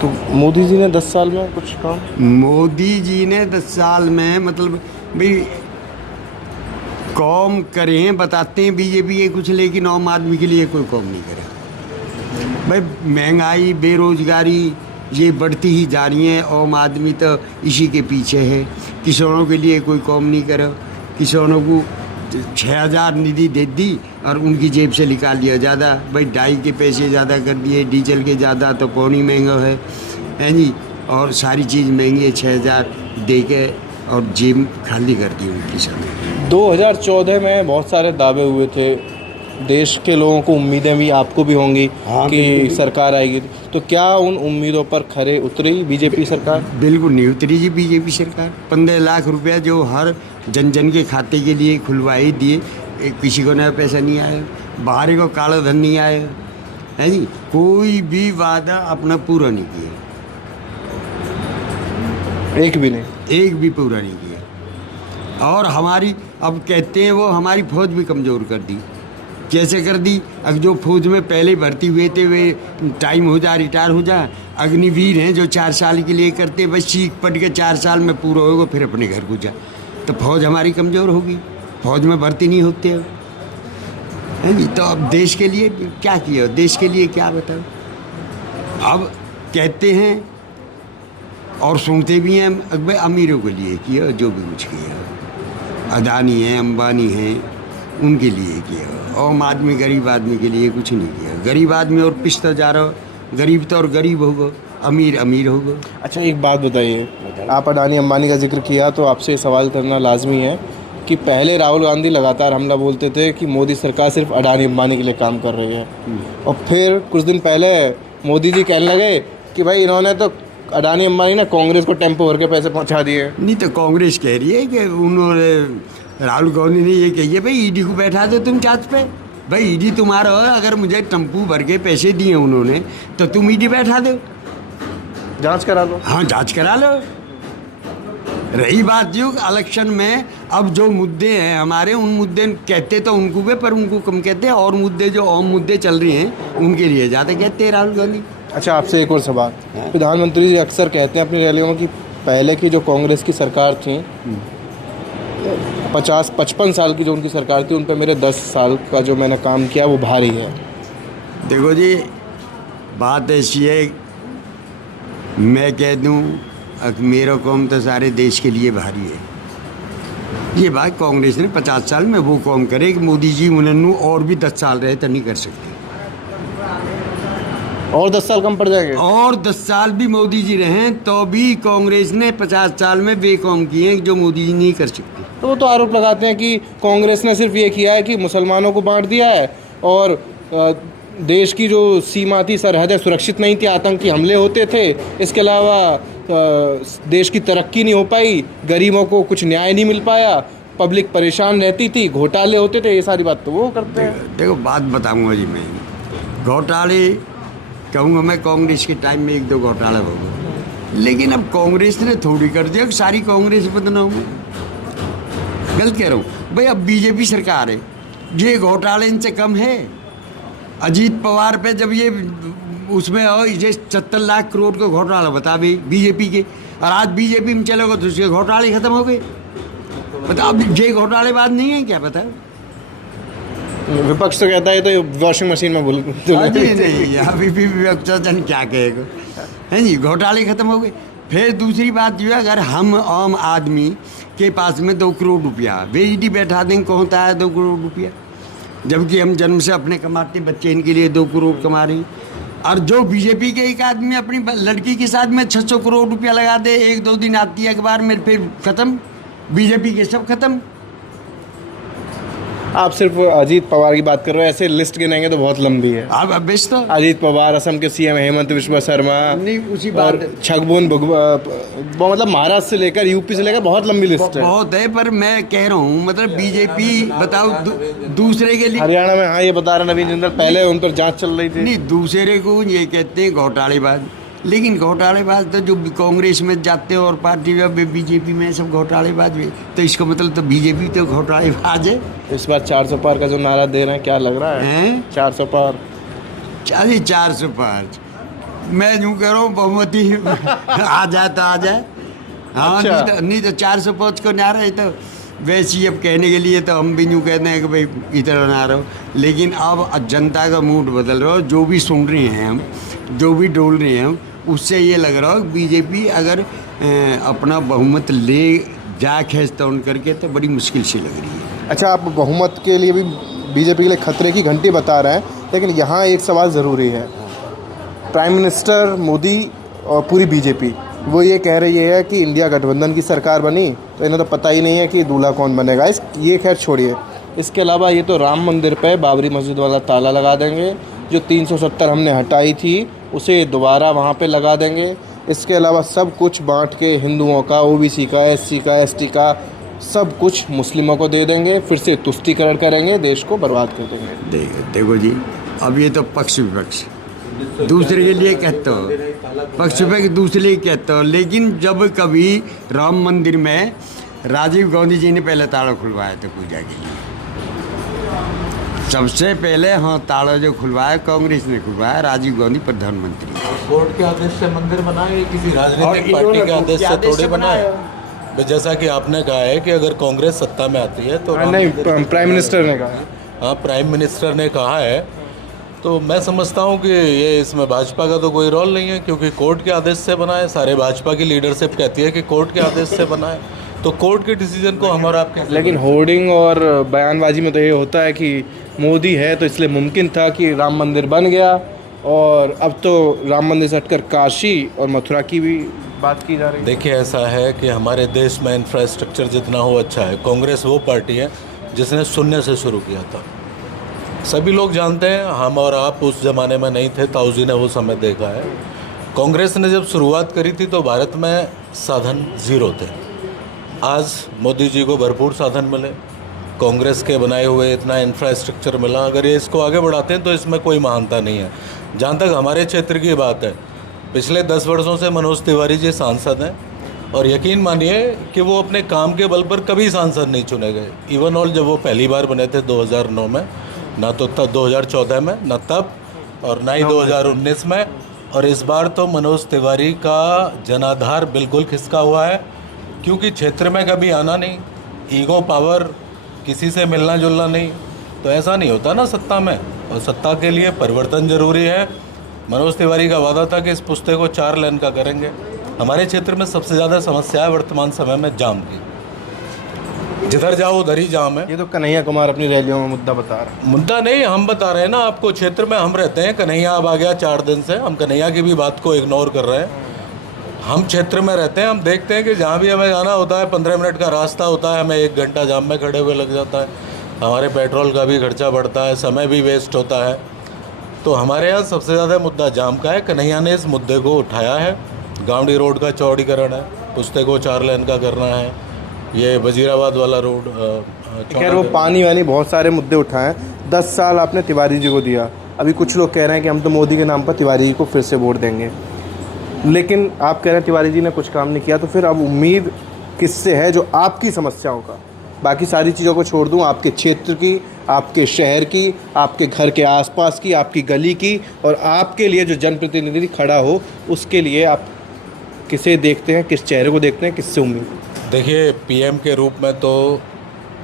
तो मोदी जी ने 10 साल में कुछ काम? मोदी जी ने 10 साल में मतलब भाई काम करे हैं, बताते हैं बीजेपी के कुछ, लेकिन आम आदमी के लिए कोई काम नहीं करे। भाई महंगाई, बेरोजगारी ये बढ़ती ही जा रही है, आम आदमी तो इसी के पीछे है। किसानों के लिए कोई काम नहीं करे। किसानों को 6,000 निधि दे दी और उनकी जेब से निकाल लिया ज़्यादा। भाई डाई के पैसे ज़्यादा कर दिए, डीजल के ज़्यादा, तो पानी महंगा है जी, और सारी चीज़ महंगी है। 6,000 दे के और जेब खाली कर दी उनकी सब। 2014 में बहुत सारे दावे हुए थे, देश के लोगों को उम्मीदें भी, आपको भी होंगी कि सरकार आएगी, तो क्या उन उम्मीदों पर खरे उतरी बीजेपी सरकार? बिल्कुल नहीं उतरी जी बीजेपी सरकार। 15 लाख रुपया जो हर जन जन के खाते के लिए खुलवाई दिए, किसी को नया पैसा नहीं आया, बाहर को काला धन नहीं आया है जी। कोई भी वादा अपना पूरा नहीं किया, एक भी नहीं, एक भी पूरा नहीं किया। और हमारी, अब कहते हैं वो हमारी फौज भी कमज़ोर कर दी। कैसे कर दी? अब जो फौज में पहले भर्ती हुए थे वे टाइम हो जा, रिटायर हो जा। अग्निवीर हैं जो 4 साल के लिए करते, बस सीख पढ़ के 4 साल में पूरा होगा फिर अपने घर को जा। तो फौज हमारी कमज़ोर होगी, फौज में भर्ती नहीं होते है जी। तो अब देश के लिए क्या किया, देश के लिए क्या बताओ। अब कहते हैं और सुनते भी हैं भाई अमीरों के लिए किया, जो भी कुछ किया, अदानी है, अंबानी है, उनके लिए किया। आम आदमी, गरीब आदमी के लिए कुछ नहीं किया। गरीब आदमी और पिछता जा रहा, गरीब तो और गरीब होगा, अमीर अमीर होगा। अच्छा, एक बात बताइए, आप अडानी अंबानी का जिक्र किया तो आपसे सवाल करना लाजमी है कि पहले राहुल गांधी लगातार हमला बोलते थे कि मोदी सरकार सिर्फ अडानी अंबानी के लिए काम कर रही है, और फिर कुछ दिन पहले मोदी जी कहने लगे कि भाई इन्होंने तो अडानी अंबानी ने कांग्रेस को टेम्पो भर के पैसे पहुंचा दिए। नहीं तो कांग्रेस कह रही है कि उन्होंने, राहुल गांधी ने ये कही है भाई ईडी को बैठा दो तुम चार्ज पे। भाई ईडी तुम्हारा है, अगर मुझे टेम्पू भर के पैसे दिए उन्होंने तो तुम ईडी बैठा दो, जांच करा लो। हाँ जांच करा लो। रही बात जो इलेक्शन में अब जो मुद्दे हैं हमारे, उन मुद्दे कहते तो उनको भी, पर उनको कम कहते हैं, और मुद्दे जो आम मुद्दे चल रहे हैं उनके लिए ज़्यादा कहते हैं राहुल गांधी। अच्छा, आपसे एक और सवाल, प्रधानमंत्री जी अक्सर कहते हैं अपनी रैलियों में कि पहले की जो कांग्रेस की सरकार थी, 50-55 साल की जो उनकी सरकार थी, उन पर मेरे 10 साल का जो मैंने काम किया वो भारी है। देखो जी, बात ऐसी है, मैं कह दूं मेरा काम तो सारे देश के लिए भारी है। ये बात कांग्रेस ने 50 साल में वो काम करे कि मोदी जी उन्होंने और भी 10 साल रहे तो नहीं कर सकते, और 10 साल कम पड़ जाएंगे। और 10 साल भी मोदी जी रहे तो भी कांग्रेस ने 50 साल में वे काम किए जो मोदी जी नहीं कर सकते। तो वो तो आरोप लगाते हैं कि कांग्रेस ने सिर्फ ये किया है कि मुसलमानों को बांट दिया है, और देश की जो सीमा थी, सरहदें सुरक्षित नहीं थी, आतंकी हमले होते थे, इसके अलावा देश की तरक्की नहीं हो पाई, गरीबों को कुछ न्याय नहीं मिल पाया, पब्लिक परेशान रहती थी, घोटाले होते थे, ये सारी बात तो वो करते हैं। देखो बात बताऊंगा जी, मैं घोटाले कहूँगा, मैं कांग्रेस के टाइम में 1-2 घोटाला होगा, लेकिन अब कांग्रेस ने थोड़ी कर दिया, सारी कांग्रेस बदनाम है। गलत कह रहा हूँ भाई, अब बीजेपी सरकार है, ये घोटाले इनसे कम है। अजीत पवार पे जब ये उसमें ये 70 लाख करोड़ का घोटाला बता भी बीजेपी के, और आज बीजेपी में चलोगे तो उसके घोटाले खत्म हो गए। बताओ अब ये घोटाले बात नहीं है क्या? बताओ। विपक्ष तो कहता है तो वॉशिंग मशीन में भूल नहीं, अभी भी विपक्ष जन क्या कहेगा, है जी, घोटाले खत्म हो गए। फिर दूसरी बात जो है, अगर हम आम आदमी के पास में 2 करोड़ रुपया वेजिटी बैठा देंगे, कौन होता है 2 करोड़ रुपया, जबकि हम जन्म से अपने कमाते बच्चे इनके लिए 2 करोड़ कमा रही। और जो बीजेपी के एक आदमी अपनी लड़की के साथ में 600 करोड़ रुपया लगा दे, 1-2 दिन आती है अखबार में, फिर ख़त्म, बीजेपी के सब खत्म। आप सिर्फ अजीत पवार की बात कर रहे हो, ऐसे लिस्ट गिनेंगे तो बहुत लंबी है। अब बेस्ट तो अजीत पवार, असम के सीएम हेमंत विश्व शर्मा, नहीं उसी और बात छगबुन मतलब महाराष्ट्र से लेकर यूपी से लेकर बहुत लंबी लिस्ट है। बहुत है, पर मैं कह रहा हूँ मतलब बीजेपी बताओ दूसरे के लिए हरियाणा में, हाँ ये बता रहे नवीन जिंदल, पहले उन पर जांच चल रही थी। नहीं, दूसरे को ये कहते हैं घोटालेबाज, लेकिन घोटालेबाज तो जो कांग्रेस में जाते हैं और पार्टी में बीजेपी में सब घोटालेबाज भी, तो इसका मतलब तो बीजेपी तो घोटालेबाज है। इस बार 400 पार का जो नारा दे रहे हैं, क्या लग रहा है? 400 पार, 400 पार। मैं यूँ कह रहा हूँ बहुमती आ जाए तो आ जाए। हाँ अच्छा। नहीं तो 405 को नारा है, तो वैसे ही अब कहने के लिए तो हम भी यूँ कहते हैं कि भाई इधर ना रहो, लेकिन अब जनता का मूड बदल रहा हो। जो भी सुन रहे हैं हम, जो भी डोल रहे हैं हम, उससे ये लग रहा हो बीजेपी अगर अपना बहुमत ले जा खींच तोड़ करके तो बड़ी मुश्किल सी लग रही है। अच्छा, आप बहुमत के लिए भी बीजेपी के लिए खतरे की घंटी बता रहे हैं, लेकिन यहाँ एक सवाल ज़रूरी है। प्राइम मिनिस्टर मोदी और पूरी बीजेपी वो ये कह रही है कि इंडिया गठबंधन की सरकार बनी, तो इन्हें तो पता ही नहीं है कि दूल्हा कौन बनेगा। ये खैर छोड़िए, इसके अलावा ये तो राम मंदिर पे बाबरी मस्जिद वाला ताला लगा देंगे, जो 370 हमने हटाई थी उसे दोबारा वहाँ पे लगा देंगे। इसके अलावा सब कुछ बांट के हिंदुओं का, ओबीसी का, एससी का, एसटी का, सब कुछ मुस्लिमों को दे देंगे, फिर से तुष्टीकरण करेंगे, देश को बर्बाद कर देंगे। देखो जी, अब ये तो पक्ष विपक्ष दूसरे के लिए कहते हो, पक्ष विपक्ष दूसरे के कहते हो, लेकिन जब कभी राम मंदिर में राजीव गांधी जी ने पहले ताला खुलवाया था पूजा के लिए, सबसे पहले हाँ ताला जो खुलवाया कांग्रेस ने खुलवाया, राजीव गांधी प्रधानमंत्री। कोर्ट के आदेश से मंदिर बना है, किसी राजनीतिक पार्टी के आदेश से थोड़ी बना है। जैसा कि आपने कहा है कि अगर कांग्रेस सत्ता में आती है तो नहीं, प्राइम मिनिस्टर ने कहा। हाँ, प्राइम मिनिस्टर ने कहा है, तो मैं समझता हूँ कि ये इसमें भाजपा का तो कोई रोल नहीं है, क्योंकि कोर्ट के आदेश से बना है। सारे भाजपा की लीडरशिप कहती है कि कोर्ट के आदेश से बना है, तो कोर्ट के डिसीजन को हम और आप कैसे। लेकिन होर्डिंग और बयानबाजी में तो ये होता है कि मोदी है तो इसलिए मुमकिन था कि राम मंदिर बन गया, और अब तो राम मंदिर से हटकर काशी और मथुरा की भी बात की जा रही है। देखिए, ऐसा है कि हमारे देश में इंफ्रास्ट्रक्चर जितना हो अच्छा है। कांग्रेस वो पार्टी है जिसने शून्य से शुरू किया था। सभी लोग जानते हैं, हम और आप उस ज़माने में नहीं थे, ताऊजी ने वो समय देखा है। कांग्रेस ने जब शुरुआत करी थी तो भारत में साधन ज़ीरो थे। आज मोदी जी को भरपूर साधन मिले, कांग्रेस के बनाए हुए इतना इंफ्रास्ट्रक्चर मिला। अगर ये इसको आगे बढ़ाते हैं तो इसमें कोई महानता नहीं है। जहाँ तक हमारे क्षेत्र की बात है, पिछले 10 वर्षों से मनोज तिवारी जी सांसद हैं, और यकीन मानिए कि वो अपने काम के बल पर कभी सांसद नहीं चुने गए। इवन ऑल जब वो पहली बार बने थे 2009 में, ना तो तब 2014 में, ना तब, और ना ही 2019 में। और इस बार तो मनोज तिवारी का जनाधार बिल्कुल खिसका हुआ है, क्योंकि क्षेत्र में कभी आना नहीं, ईगो पावर, किसी से मिलना जुलना नहीं। तो ऐसा नहीं होता ना सत्ता में, और सत्ता के लिए परिवर्तन जरूरी है। मनोज तिवारी का वादा था कि इस पुस्ते को 4 लेन का करेंगे। हमारे क्षेत्र में सबसे ज़्यादा समस्या है वर्तमान समय में जाम की, जिधर जाओ उधर ही जाम है। ये तो कन्हैया कुमार अपनी रैलियों में मुद्दा बता रहा है। मुद्दा नहीं, हम बता रहे हैं ना आपको, क्षेत्र में हम रहते हैं। कन्हैया अब आ गया 4 दिन से, हम कन्हैया की भी बात को इग्नोर कर रहे हैं। हम क्षेत्र में रहते हैं, हम देखते हैं कि जहाँ भी हमें जाना होता है 15 मिनट का रास्ता होता है, हमें 1 घंटा जाम में खड़े हुए लग जाता है। हमारे पेट्रोल का भी खर्चा बढ़ता है, समय भी वेस्ट होता है। तो हमारे यहाँ सबसे ज़्यादा मुद्दा जाम का है। कन्हैया ने इस मुद्दे को उठाया है। गांवडी रोड का चौड़ीकरण है, पुस्ते को 4 लेन का करना है, ये वजीराबाद वाला रोड। खैर वो पानी वानी बहुत सारे मुद्दे उठाए। 10 साल आपने तिवारी जी को दिया, अभी कुछ लोग कह रहे हैं कि हम तो मोदी के नाम पर तिवारी जी को फिर से वोट देंगे, लेकिन आप कह रहे हैं तिवारी जी ने कुछ काम नहीं किया, तो फिर अब उम्मीद किससे है जो आपकी समस्याओं का, बाकी सारी चीज़ों को छोड़ दूं, आपके क्षेत्र की, आपके शहर की, आपके घर के आसपास की, आपकी गली की, और आपके लिए जो जनप्रतिनिधि खड़ा हो, उसके लिए आप किसे देखते हैं, किस चेहरे को देखते हैं, किससे उम्मीद? देखिए, पीएम के रूप में तो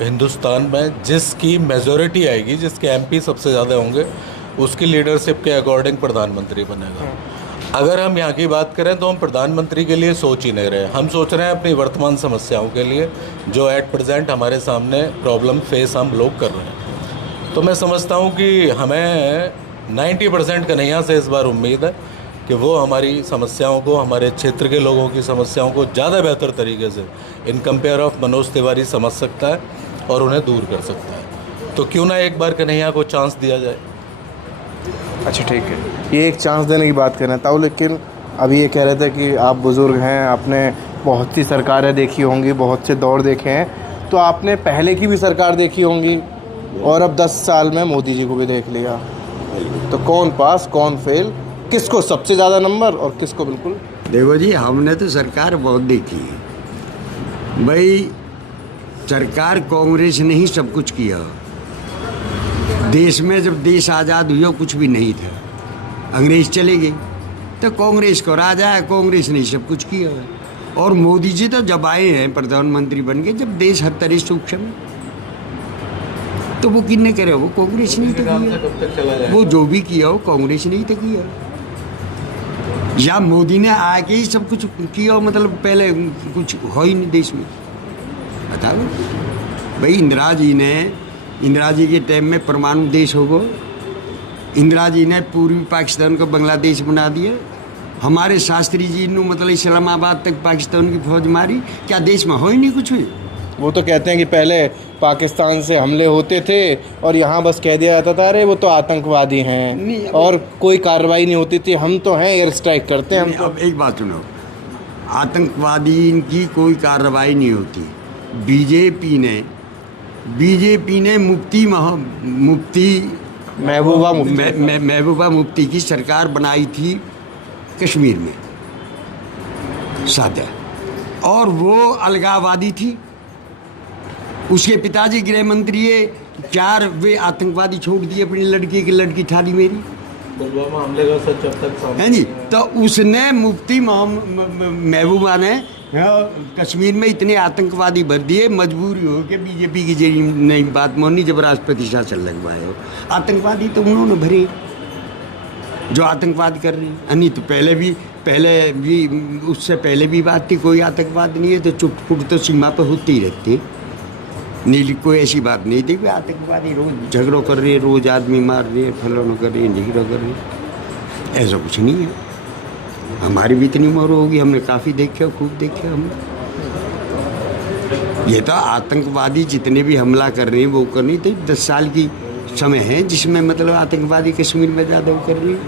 हिंदुस्तान में जिसकी मेजॉरिटी आएगी, जिसके एमपी सबसे ज़्यादा होंगे, उसकी लीडरशिप के अकॉर्डिंग प्रधानमंत्री बनेगा। अगर हम यहाँ की बात करें तो हम प्रधानमंत्री के लिए सोच ही नहीं रहे। हम सोच रहे हैं अपनी वर्तमान समस्याओं के लिए, जो एट प्रेजेंट हमारे सामने प्रॉब्लम फेस हम लोग कर रहे हैं। तो मैं समझता हूँ कि हमें 90% कन्हैया से इस बार उम्मीद है। कि वो हमारी समस्याओं को, हमारे क्षेत्र के लोगों की समस्याओं को ज़्यादा बेहतर तरीके से in compare of Manoj Tiwari समझ सकता है और उन्हें दूर कर सकता है। तो क्यों ना एक बार कन्हैया को चांस दिया जाए। अच्छा ठीक है, ये एक चांस देने की बात कर रहे हैं ताऊ, लेकिन अभी ये कह रहे थे कि आप बुज़ुर्ग हैं, आपने बहुत सी सरकारें देखी होंगी, बहुत से दौर देखे हैं, तो आपने पहले की भी सरकार देखी होंगी और अब 10 साल में मोदी जी को भी देख लिया, तो कौन पास कौन फेल, किसको सबसे ज़्यादा नंबर और किसको बिल्कुल? देखो जी, हमने तो सरकार बहुत देखी है भाई। सरकार कांग्रेस ने ही सब कुछ किया। देश में जब देश आज़ाद हुआ कुछ भी नहीं था, अंग्रेज चले गए तो कांग्रेस को राजा है, कांग्रेस ने सब कुछ किया है। और मोदी जी तो जब आए हैं प्रधानमंत्री बन के, जब देश हर तरह से सूक्ष्म है, तो वो किसने करे? वो कांग्रेस ने ही तो किया। वो जो भी किया हो कांग्रेस ने ही तो किया, या मोदी ने आके ही सब कुछ किया? मतलब पहले कुछ हो ही नहीं देश में, बताओ भाई। इंदिरा जी के टाइम में परमाणु देश हो गया। इंदिरा जी ने पूर्वी पाकिस्तान को बांग्लादेश बना दिया। हमारे शास्त्री जी ने मतलब इस्लामाबाद तक पाकिस्तान की फौज मारी। क्या देश में हो ही नहीं कुछ हुई? वो तो कहते हैं कि पहले पाकिस्तान से हमले होते थे और यहाँ बस कह दिया जाता था अरे वो तो आतंकवादी हैं, और कोई कार्रवाई नहीं होती थी। हम तो हैं, एयर स्ट्राइक करते हैं हम तो। अब एक बात सुनो, आतंकवादी की कोई कार्रवाई नहीं होती। बीजेपी ने महबूबा मुफ्ती की सरकार बनाई थी कश्मीर में सादा, और वो अलगाववादी थी। उसके पिताजी गृह मंत्री है, 4 वे आतंकवादी छोड़ दिए अपनी लड़की की, लड़की थाली मेरी पुलवामा हमले का सच अब तक सामने है जी। तो उसने मुफ्ती महबूबा ने कश्मीर में इतने आतंकवादी भर दिए, मजबूरी हो कि बीजेपी की जरिए नहीं बात मानी, जब राष्ट्रपति शासन लगवाए हो। आतंकवादी तो उन्होंने भरे जो आतंकवाद कर रही है। नहीं तो पहले भी उससे पहले भी बात थी, कोई आतंकवाद नहीं है, तो चुप फुट तो सीमा पर होते ही रहते। नीली कोई ऐसी बात नहीं थी कि आतंकवादी रोज झगड़ों कर रहे हैं, रोज आदमी मार रहे हैं, फलाना कर रहे हैं, झगड़ा कर रहे हैं, ऐसा कुछ नहीं है। हमारी भी इतनी उम्र होगी, हमने काफ़ी देखा, खूब देखा हमने। ये तो आतंकवादी जितने भी हमला कर रहे हैं वो कर रही, तो 10 साल की समय है जिसमें मतलब आतंकवादी कश्मीर में ज़्यादा वो कर रही है।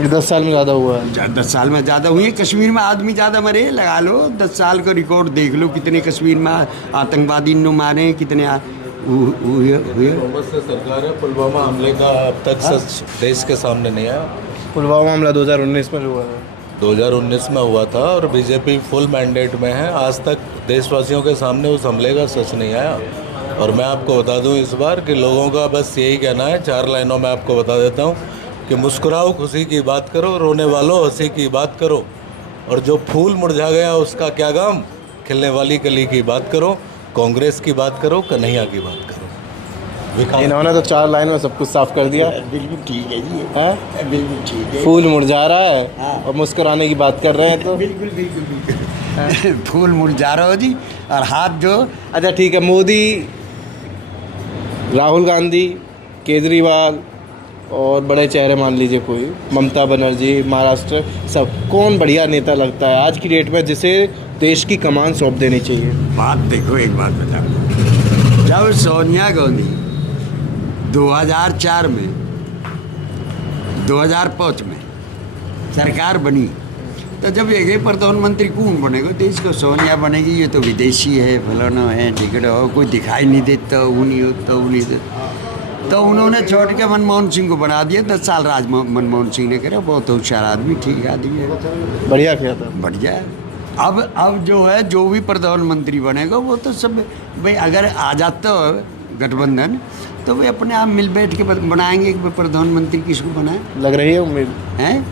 ये 10 साल में ज़्यादा हुआ है। 10 साल में ज़्यादा हुई है। कश्मीर में आदमी ज़्यादा मरे, लगा लो 10 साल का रिकॉर्ड देख लो, कितने कश्मीर में आतंकवादी ने मारे, कितने हुए। कांग्रेस से सरकार है, पुलवामा हमले का अब तक सच देश के सामने नहीं आया। पुलवामा हमला 2019 में हुआ है। 2019 में हुआ था और बीजेपी फुल मैंडेट में है। आज तक देशवासियों के सामने उस हमले का सच नहीं आया। और मैं आपको बता दूं इस बार कि लोगों का बस यही कहना है, 4 लाइनों में आपको बता देता हूं कि मुस्कुराओ खुशी की बात करो, रोने वालों हंसी की बात करो, और जो फूल मुरझा गया उसका क्या गम, खिलने वाली कली की बात करो, कांग्रेस की बात करो, कन्हैया की बात करो। इन्होंने तो 4 लाइन में सब कुछ साफ कर दिया। बिल्कुल ठीक है जी, हाँ बिल्कुल ठीक है। फूल मुरझा रहा है और मुस्कुराने की बात कर रहे हैं, तो बिल्कुल फूल मुरझा रहा हो जी, और हाथ जो। अच्छा ठीक है, मोदी, राहुल गांधी, केजरीवाल और बड़े चेहरे मान लीजिए कोई, ममता बनर्जी, महाराष्ट्र, सब कौन बढ़िया नेता लगता है आज की डेट में जिसे देश की कमान सौंप देनी चाहिए? बात देखो, एक बात बताओ, जब सोनिया गांधी 2004 में 2005 में सरकार बनी, तो जब ये प्रधानमंत्री कौन बनेगा देश को? सोनिया बनेगी, ये तो विदेशी है, फलाना है, टिकट हो, कोई दिखाई नहीं देता, वो नहीं होता, वो नहीं देता। तो उन्होंने छोड़ के मनमोहन सिंह को बना दिया। 10 साल राज मनमोहन सिंह ने करे, बहुत होशियार आदमी, ठीक आदमी है, बढ़िया किया था, बढ़िया है। अब जो है, जो भी प्रधानमंत्री बनेगा वो तो सब भाई, अगर आ जाता गठबंधन तो वे अपने आप मिल बैठ के बनाएंगे कि प्रधानमंत्री किसको बनाए। लग रही है उम्मीद हैं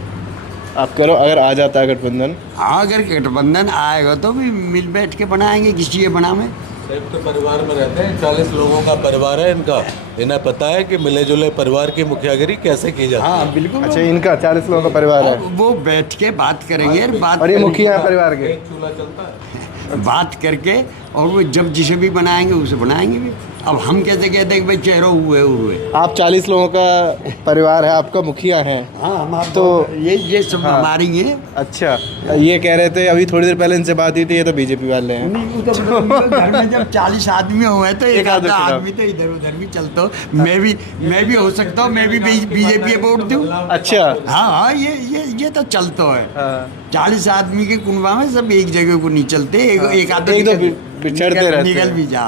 आप करो, अगर आ जाता है गठबंधन? अगर गठबंधन आएगा तो भी मिल बैठ के बनाएंगे, किसी ये बनावे। संयुक्त परिवार में रहते हैं, 40 लोगों का परिवार है इनका। इन्हें पता है कि मिले जुले परिवार की मुखियागिरी कैसे की जाती है। हाँ बिल्कुल। अच्छा, इनका 40 लोगों का परिवार है, वो बैठ के बात करेंगे, बात, और ये मुखिया परिवार के चूल्हा चलता है, बात करके, और वो जब जिसे भी बनाएंगे उसे बनाएंगे भी। अब हम कैसे कहते हैं कि भाई चेहरों हुए आप 40 लोगों का परिवार है, आपका मुखिया हैं। हाँ हम तो ये सब हाँ। हमारी है। अच्छा, ये कह रहे थे अभी थोड़ी देर पहले इनसे बात हुई थी, ये तो बीजेपी वाले हैं। नहीं, वो तो मतलब घर में जब 40 आदमी हुए तो एक आधे आधा खिलाफ। आदमी तो इधर उधर भी चलता हो। मैं भी हो सकता हूँ, मैं भी बीजेपी वोट दूँ। अच्छा, हाँ, ये तो चलता है। हाँ। 40 आदमी के कुनबा में सब एक जगह को नहीं चलते, एक आधा एक दो बिछड़ते रहते निकल हैं। भी जा।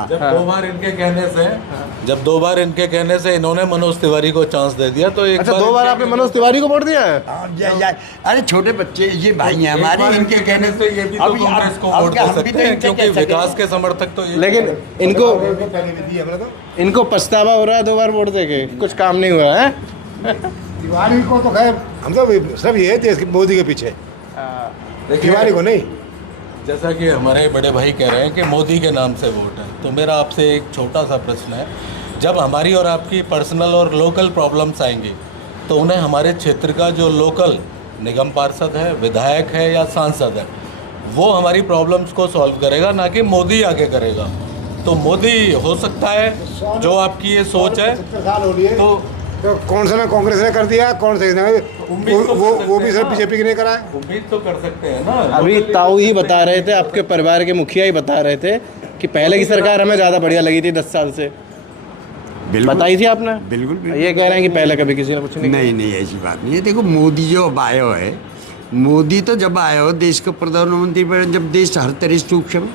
जब दो बार इनके कहने से इन्होंने मनोज तिवारी को चांस दे दिया तो एक अच्छा, 2 बार आपने मनोज तिवारी को वोट दिया है? अरे छोटे बच्चे ये भाई हैं हमारे, इनके कहने से ये भी तो कांग्रेस को वोट दे सकते हैं क्योंकि विकास के समर्थक तो ये। लेकिन इनको पछतावा हो रहा है 2 बार वोट देके, कुछ काम नहीं हुआ है। तिवारी को तो खैर हम तो सब ये देश के मोदी के पीछे, तिवारी को नहीं। जैसा कि हमारे बड़े भाई कह रहे हैं कि मोदी के नाम से वोट है, तो मेरा आपसे एक छोटा सा प्रश्न है, जब हमारी और आपकी पर्सनल और लोकल प्रॉब्लम्स आएंगी तो उन्हें हमारे क्षेत्र का जो लोकल निगम पार्षद है, विधायक है या सांसद है, वो हमारी प्रॉब्लम्स को सॉल्व करेगा, ना कि मोदी आगे करेगा। तो मोदी हो सकता है जो आपकी ये सोच है, तो कौन सा ना कांग्रेस ने कर दिया, कौन से वो भी सिर्फ बीजेपी की नहीं करा है। उम्मीद तो कर सकते हैं ना। अभी ताऊ ही बता रहे थे, आपके परिवार के मुखिया ही बता रहे थे कि पहले की सरकार हमें ज़्यादा बढ़िया लगी थी 10 साल से। बताई थी आपने? बिल्कुल। ये कह रहे हैं कि पहले कभी किसी ने कुछ नहीं नहीं ऐसी बात नहीं है। देखो मोदी जो अब आया है, मोदी तो जब आया हो देश का प्रधानमंत्री बने, जब देश हर तरह से सूक्ष्म,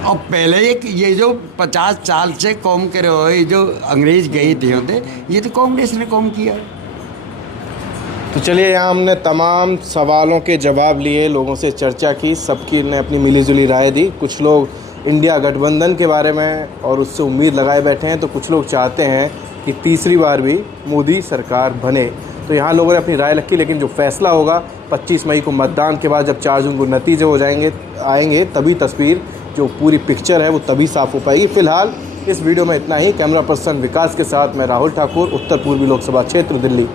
और पहले ये जो 50 साल से कौम करे हो, ये जो अंग्रेज गए थे होते, ये तो कांग्रेस ने कौम किया। तो चलिए, यहाँ हमने तमाम सवालों के जवाब लिए, लोगों से चर्चा की, सबकी ने अपनी मिलीजुली राय दी। कुछ लोग इंडिया गठबंधन के बारे में और उससे उम्मीद लगाए बैठे हैं, तो कुछ लोग चाहते हैं कि तीसरी बार भी मोदी सरकार बने। तो यहाँ लोगों ने अपनी राय रखी, लेकिन जो फैसला होगा 25 मई को मतदान के बाद, जब 4 जून को नतीजे हो आएंगे तभी तस्वीर, जो पूरी पिक्चर है वो तभी साफ़ हो पाएगी। फ़िलहाल इस वीडियो में इतना ही। कैमरा पर्सन विकास के साथ मैं राहुल ठाकुर, उत्तर पूर्वी लोकसभा क्षेत्र, दिल्ली।